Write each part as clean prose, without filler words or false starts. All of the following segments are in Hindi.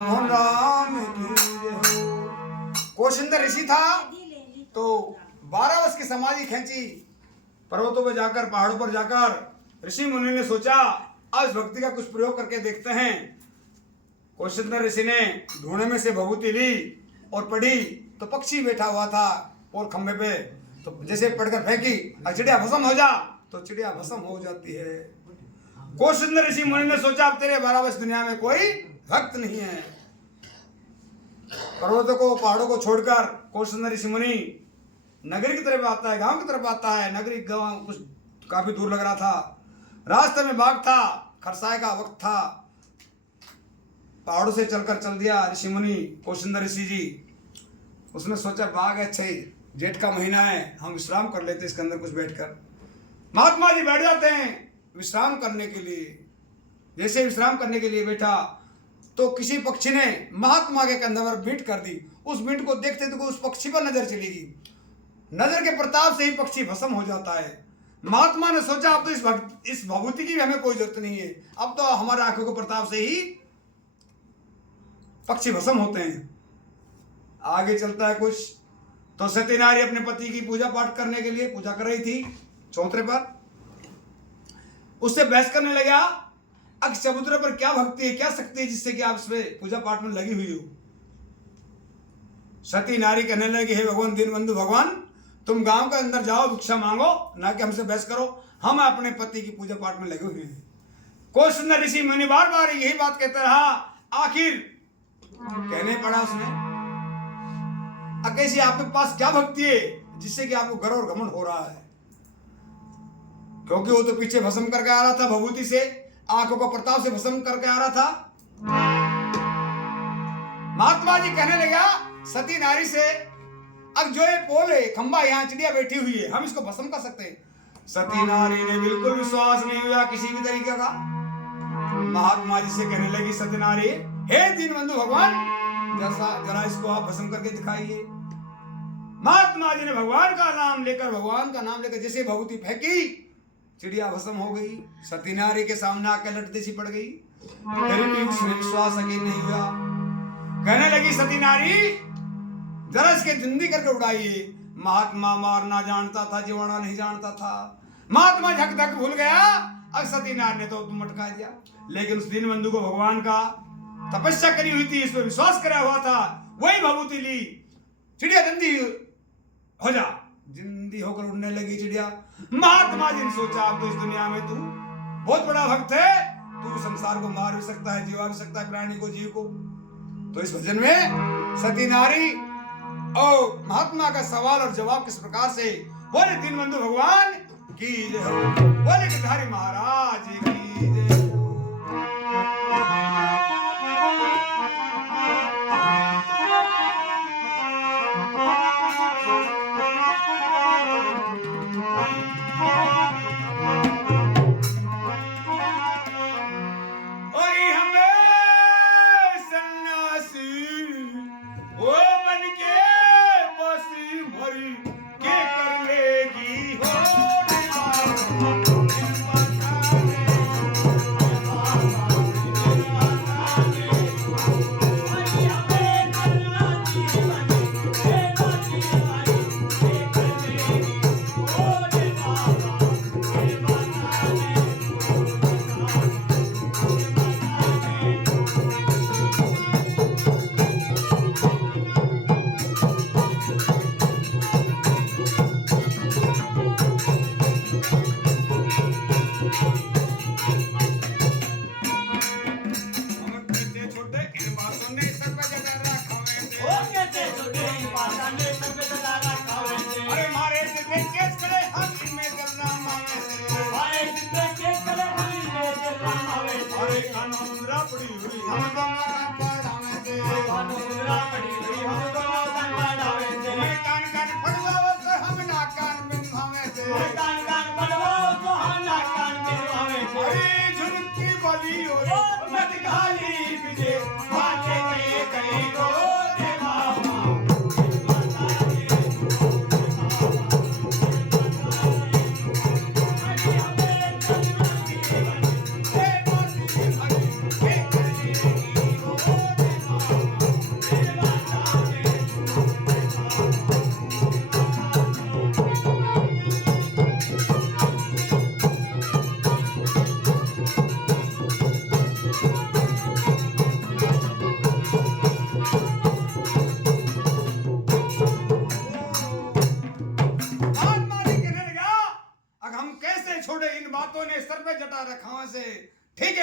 मोहन राम की जय हो। कोशिंदर ऋषि था तो 12 वर्ष की समाधि खींची। पर्वतों पर जाकर, पहाड़ों पर जाकर ऋषि मुनि ने सोचा आज भक्ति का कुछ प्रयोग करके देखते हैं। कोशिंदर ऋषि ने धूने में से भभूति ली और पढ़ी तो पक्षी बैठा हुआ था पोल खंबे पे। तो जैसे पढ़कर फेंकी, चिड़िया भस्म हो जा, तो चिड़िया भस्म हो जाती है। कोशिंदर ऋषि मुनि ने सोचा अब तेरे 12 वर्ष दुनिया में कोई भक्त नहीं है। पर्वतों को, पहाड़ों को छोड़कर कोशिंदर ऋषि मुनि नगरी की तरफ आता है, गांव की तरफ आता है। नगरी गांव कुछ काफी दूर लग रहा था। रास्ते में बाग था, खरसाए का वक्त था। पहाड़ों से चलकर चल दिया ऋषि मुनि कोशिंदर ऋषि जी। उसने सोचा बाग है, अच्छा ही जेठ का महीना है, हम विश्राम कर लेते इसके अंदर कुछ बैठकर। महात्मा जी बैठ जाते हैं विश्राम करने के लिए। जैसे विश्राम करने के लिए बैठा तो किसी पक्षी ने महात्मा के कंधे पर बीट कर दी। उस बीट को देखते तो उस पक्षी पर नजर चलेगी। नजर के प्रताप से ही पक्षी भस्म हो जाता है। महात्मा ने सोचा अब तो इस भभूति की भी हमें कोई जरूरत नहीं है, अब तो हमारे आंखों के प्रताप से ही पक्षी भस्म होते हैं। आगे चलता है कुछ तो सती नारी अपने पति की पूजा पाठ करने के लिए पूजा कर रही थी चौतरे पर। उससे बहस करने लगा अब चबूतरे पर क्या भक्ति है, क्या शक्ति है जिससे कि आप इसमें पूजा पाठ में लगी हुई हो। सती नारी कहने लगी हे भगवान दीनबंधु भगवान, तुम गांव के अंदर जाओ, भिक्षा मांगो, ना कि हमसे बहस करो, हम अपने पति की पूजा पाठ में लगे हुए हैं। कोशिंदर ऋषि मुनि बार बार यही बात कहता रहा। आखिर कहने पड़ा उसने कैसी आपके पास क्या भक्ति है जिससे कि आपको गर्व और घमंड हो रहा है। क्योंकि वो तो पीछे भस्म करके आ रहा था, भभूति से आंखों को प्रताप से भस्म करके आ रहा था। महात्मा जी कहने लगा सती नारी से अब जो ये पोल है, खंबा, यहाँ चिड़िया बैठी हुई है, हम इसको भस्म कर सकते हैं। सती नारी ने बिल्कुल विश्वास नहीं हुआ किसी भी तरीके का। महात्मा जी से कहने लगी सती नारी हे दीनबंधु भगवान, जरा इसको आप भस्म करके दिखाइए। महात्मा जी ने भगवान का नाम लेकर जैसे भभूति फेंकी, चिड़िया भस्म हो गई। सती नारी के सामने आकर लटती सी पड़ गई। फिर भी उसने विश्वास यकीन नहीं हुआ। कहने लगी सती नारी जरा इसके जिंदगी करके उड़ाइए। महात्मा मारना जानता था, जीवाना नहीं जानता था। महात्मा झक धक भूल गया। अब सती नारी ने तो तुम अटका दिया, लेकिन उस दीनबंधु को भगवान का तपस्या करी हुई थी, इस पर विश्वास करा हुआ था, वही भभूति ली। चिड़िया जिंदी हो जा, जिंदी होकर उड़ने लगी चिड़िया। महात्मा जी ने सोचा अब तो इस दुनिया में तू बहुत बड़ा भक्त है, तू संसार को मार भी सकता है, जीवा भी सकता है, प्राणी को, जीव को। तो इस भजन में सती नारी और महात्मा का सवाल और जवाब किस प्रकार से बोले दीनबंधु भगवान की जय हो, बोले गिरधारी महाराज की जय हो।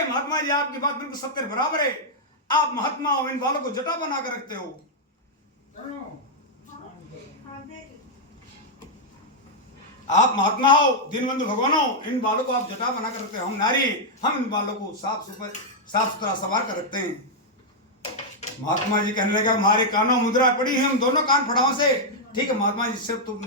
है महात्मा जी, आपकी बात बिल्कुल सत्य बराबर है। आप महात्मा हो, इन बालों को जटा बना कर रखते हो। आप महात्मा हो, दीनबंधु भगवान हो, इन बालों को आप जटा बना कर रखते हो। हम नारी, हम इन बालों को साफ सुथरा संवार कर रखते हैं। महात्मा जी कहने लगा, हमारे कानों मुद्रा पड़ी है, हम दोनों कान फड़ाओ से। ठीक है महात्मा जी, सिर्फ तुम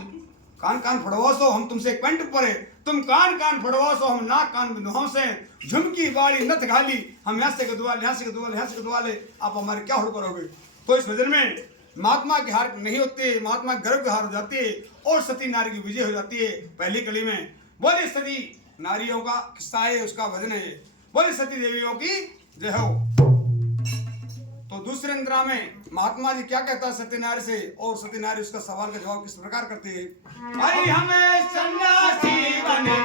कान फड़वाओ सो, हम तुमसे एक पेंट ऊपर है, तुम कान फड़वाओ सो, हम नाक कान बिंदुओं से, झुमकी बाली नथ घाली, हम यहाँ से गदवाल, यहाँ से गदवाल, यहाँ से गदवाले, आप हमारे क्या हुड़ करोगे। तो इस भजन में महात्मा की हार नहीं होती, महात्मा गर्भ की हार हो जाती है और सती नारी की विजय हो जाती है। पहली कड़ी में बोले सती नारियों का किस्सा है, उसका भजन है, बोले सती देवियों की जय हो। तो दूसरे अंतरा में महात्मा जी क्या कहता है सती नारी से, और सती नारी उसका सवाल का जवाब किस प्रकार करती है। अरे हमें सन्यासी बने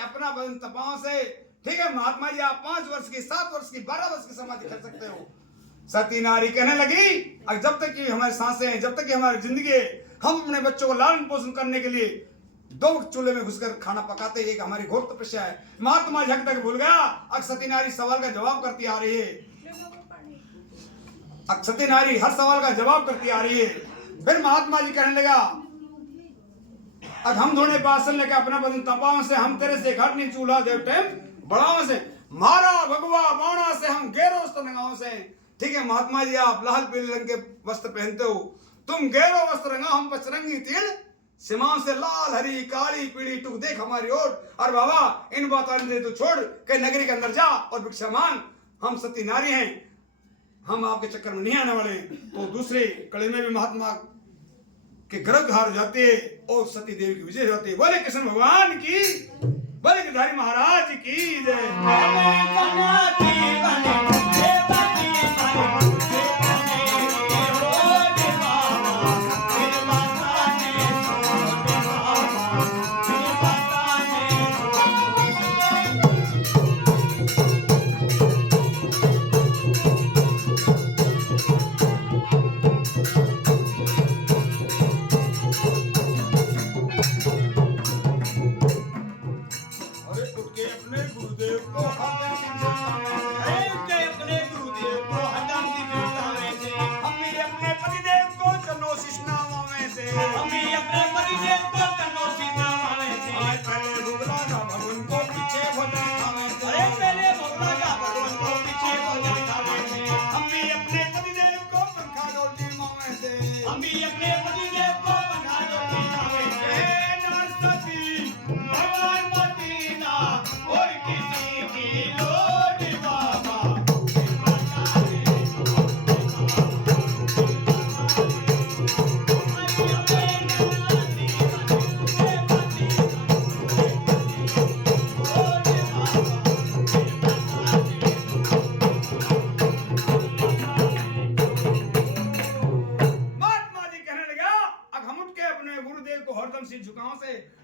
अपना बदन तपाओं से। ठीक है महात्मा जी, आप 5 वर्ष की, 7 वर्ष की, 12 वर्ष की समाधि कर सकते हो। सती नारी कहने लगी, जब तक कि हमारी सांसें हैं, जब तक कि हमारी जिंदगी है, हम अपने बच्चों को लालन पोषण करने के लिए 2 चूल्हे में घुसकर खाना पकाते हैं, एक हमारी घोर तपस्या है। महात्मा जी हक तक भूल गया। अब सती नारी सवाल का जवाब करती आ रही है, अब सती नारी हर सवाल का जवाब करती आ रही है। फिर महात्मा जी कहने लगा, अब हम धोने पासन लेके अपना बदन तपाओं से, हम तेरे से घाट नहीं चूल्हा देव टाइम बढ़ाओं से, मारा भगवा बाणा से, हम गैरो वस्त्र रंगाओं से। ठीक है महात्मा जी, आप लाल पीले रंग के वस्त्र पहनते हो, तुम गैरो वस्त्र रंगाओ, हम पचरंगी तीर सीमाओं से, लाल हरी काली पीली टुक देख हमारी ओर। और बाबा इन बातों ने तू छोड़ के नगरी के अंदर जा और भिक्षा मांग, हम सती नारी हैं, हम आपके चक्कर में नहीं आने वाले। तो दूसरी कड़ी में भी महात्मा के गर्भ हार जाते और सती देवी की विजय होती है। बोले कृष्ण भगवान की, बोले गिरधारी महाराज की जय।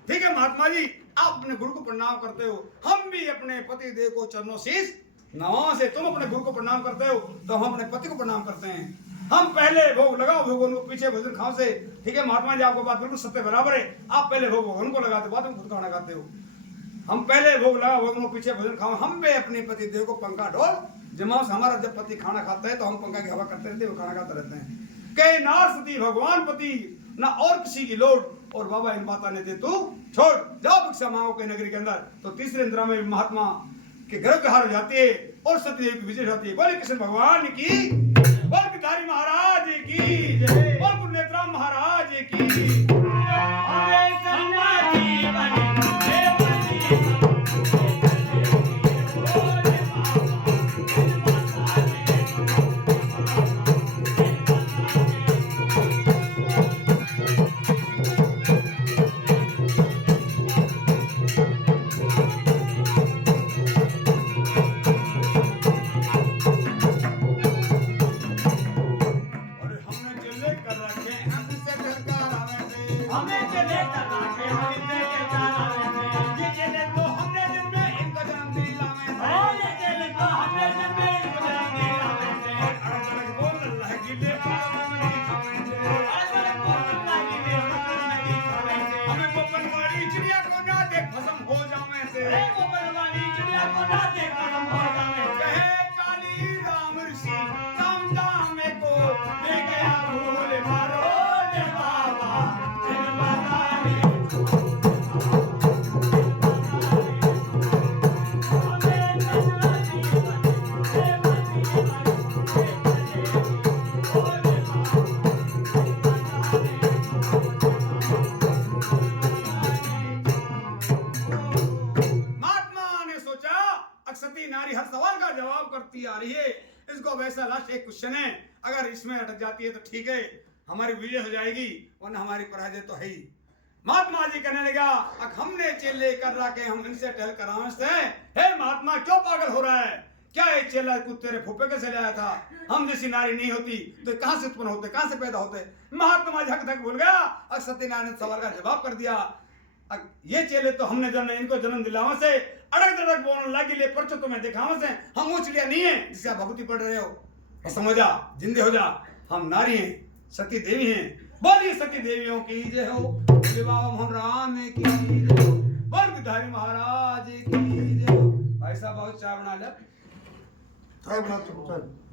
ठीक है महात्मा जी, आप अपने गुरु को प्रणाम करते हो, हम भी अपने पति देव को चरणों शीश नाव से तुम अपने गुरु को प्रणाम करते हो तो हम अपने पति को प्रणाम करते हैं। हम पहले भोग लगाओ भगवान को, पीछे भोजन खाओ से। ठीक है महात्मा जी, आपको बात बिल्कुल सत्य बराबर है। आप पहले भोग भगवान को लगाते हो, बाद में खुद खाना खाते हो। हम पहले भोग लगाओ भगवान को, पीछे भोजन खाओ। हम भी अपने पति देव को पंखा ढोल जमाओ से। हमारा जब पति खाना खाता है तो हम पंखा की हवा करते रहते हैं, वो खाना खाते रहते हैं। कहे नार सती भगवान पति ना और किसी की लोड, और बाबा इन बाता ने दे तू छोड़, जाओ भिक्षा मांगो के नगरी के अंदर। तो तीसरे इंद्रा में महात्मा के गर्भ के हार जाती है और सत्यदेव की विजय होती है। बोले कृष्ण भगवान की, बोल गिरधारी महाराज की जय, बोल गुरुनेत्रा महाराज की। आ रही है, इसको वैसा लास्ट एक क्वेश्चन है, अगर इसमें अटक जाती है तो ठीक है, हमारी विजय हो जाएगी, वरना हमारी पराजय तो है ही। महात्मा जी कहने लगा, अब हमने चेले कर रहा के हम इनसे टहल कराते हैं। हे महात्मा क्यों पागल हो रहा है? क्या ये चेला कुछ तेरे फूफे कैसे लाया था? हम जैसी नारी नहीं होती तो कहां से उत्पन्न होते, कहां से पैदा होते? महात्मा जी हक तक भूल गया और सत्यनारायण ने सवाल का जवाब कर दिया। ये चेले तो हमने जन्म इनको जन्म दिलावा से अड़क दड़क बोलने लगी, ले परचो तुम्हें दिखावा से हम वो चिड़िया नहीं है जिससे आप भभूति पढ़ रहे हो। समझ जा, जिंदे हो जा, हम नारी हैं, सती देवी हैं। बोलिए सती देवियों की जय हो, विवाह मोहन राम की जय हो, बोल गिरधारी महाराज की जय हो। भाई साहब बहुत चाय बना ले, चाय बना चुप